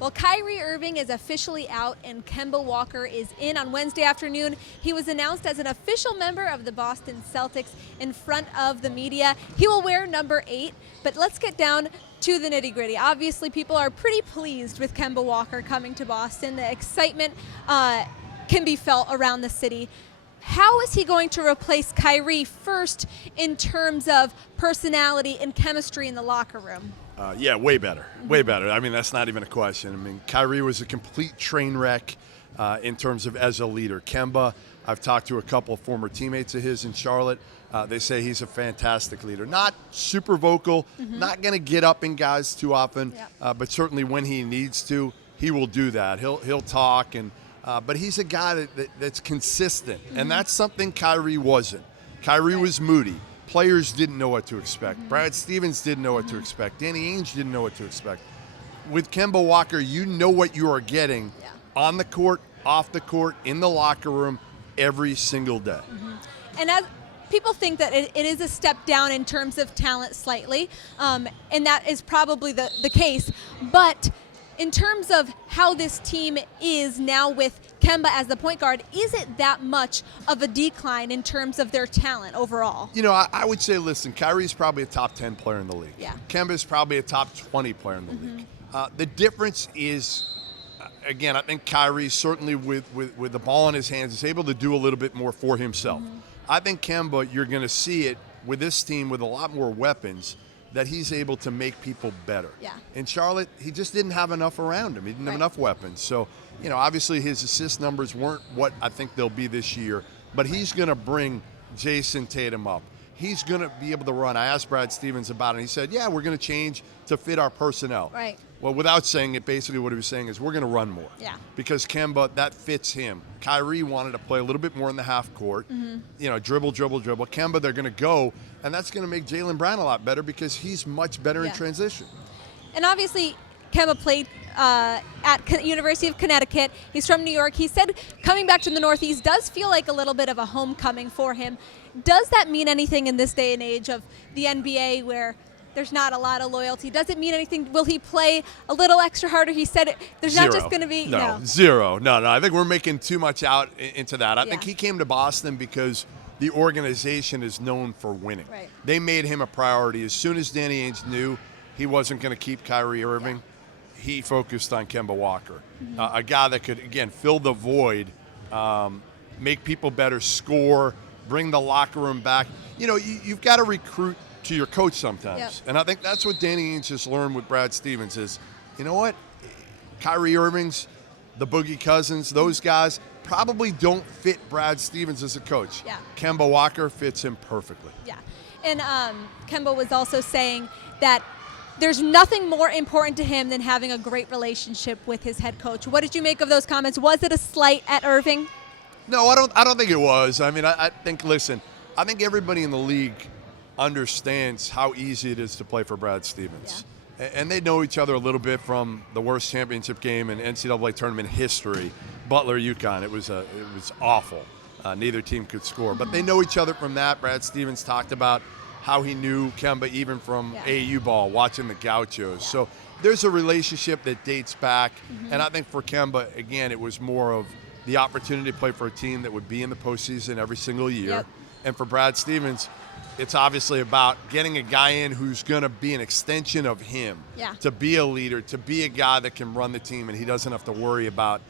Well, Kyrie Irving is officially out and Kemba Walker is in on Wednesday afternoon. He was announced as an official member of the Boston Celtics in front of the media. He will wear number 8, but let's get down to the nitty-gritty. Obviously, people are pretty pleased with Kemba Walker coming to Boston. The excitement can be felt around the city. How is he going to replace Kyrie first in terms of personality and chemistry in the locker room? Yeah, way better. Way better. I mean, that's not even a question. I mean, Kyrie was a complete train wreck in terms of as a leader. Kemba, I've talked to a couple of former teammates of his in Charlotte. They say he's a fantastic leader. Not super vocal, not going to get up in guys too often, but certainly when he needs to, he will do that. He'll talk, and but he's a guy that's consistent, and that's something Kyrie wasn't. Kyrie was moody. Players didn't know what to expect. Brad Stevens didn't know what to expect. Danny Ainge didn't know what to expect. With Kemba Walker, you know what you are getting on the court, off the court, in the locker room every single day. And as people think that it is a step down in terms of talent slightly, and that is probably the case. But in terms of how this team is now with Kemba as the point guard, is it that much of a decline in terms of their talent overall? You know, I would say, listen, Kyrie's probably a top 10 player in the league. Kemba's probably a top 20 player in the league. The difference is, again, I think Kyrie, certainly with the ball in his hands, is able to do a little bit more for himself. I think Kemba, you're going to see it with this team with a lot more weapons, that he's able to make people better. In Charlotte, he just didn't have enough around him. He didn't have enough weapons. So, you know, obviously his assist numbers weren't what I think they'll be this year, but he's going to bring Jason Tatum up. He's going to be able to run. I asked Brad Stevens about it, and he said, yeah, we're going to change to fit our personnel. Well, without saying it, basically what he was saying is we're going to run more. Because Kemba, that fits him. Kyrie wanted to play a little bit more in the half court. You know, dribble. Kemba, they're going to go, and that's going to make Jaylen Brown a lot better because he's much better in transition. And obviously, Kemba played at University of Connecticut. He's from New York. He said coming back to the Northeast does feel like a little bit of a homecoming for him. Does that mean anything in this day and age of the NBA where there's not a lot of loyalty? Does it mean anything? Will he play a little extra harder? He said there's not just going to be zero. No. I think we're making too much out into that. I think he came to Boston because the organization is known for winning. They made him a priority. As soon as Danny Ainge knew he wasn't going to keep Kyrie Irving, he focused on Kemba Walker, a guy that could, again, fill the void, make people better, score, bring the locker room back. You know, you've got to recruit to your coach sometimes. And I think that's what Danny Ainge has learned with Brad Stevens is, you know what, Kyrie Irving's, the Boogie Cousins, those guys probably don't fit Brad Stevens as a coach. Kemba Walker fits him perfectly. And Kemba was also saying that there's nothing more important to him than having a great relationship with his head coach. What did you make of those comments? Was it a slight at Irving? No, I don't think it was. I mean, I think, listen, I think everybody in the league understands how easy it is to play for Brad Stevens. And they know each other a little bit from the worst championship game in NCAA tournament history, Butler-UConn. It was awful. Neither team could score. But they know each other from that. Brad Stevens talked about how he knew Kemba even from AAU ball, watching the Gauchos. So there's a relationship that dates back. And I think for Kemba, again, it was more of the opportunity to play for a team that would be in the postseason every single year. And for Brad Stevens, it's obviously about getting a guy in who's going to be an extension of him, to be a leader, to be a guy that can run the team, and he doesn't have to worry about,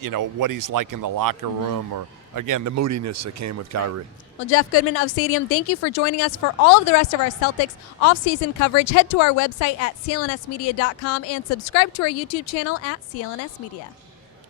you know, what he's like in the locker room or, again, the moodiness that came with Kyrie. Well, Jeff Goodman of Stadium, thank you for joining us. For all of the rest of our Celtics off-season coverage, head to our website at clnsmedia.com and subscribe to our YouTube channel at CLNS Media.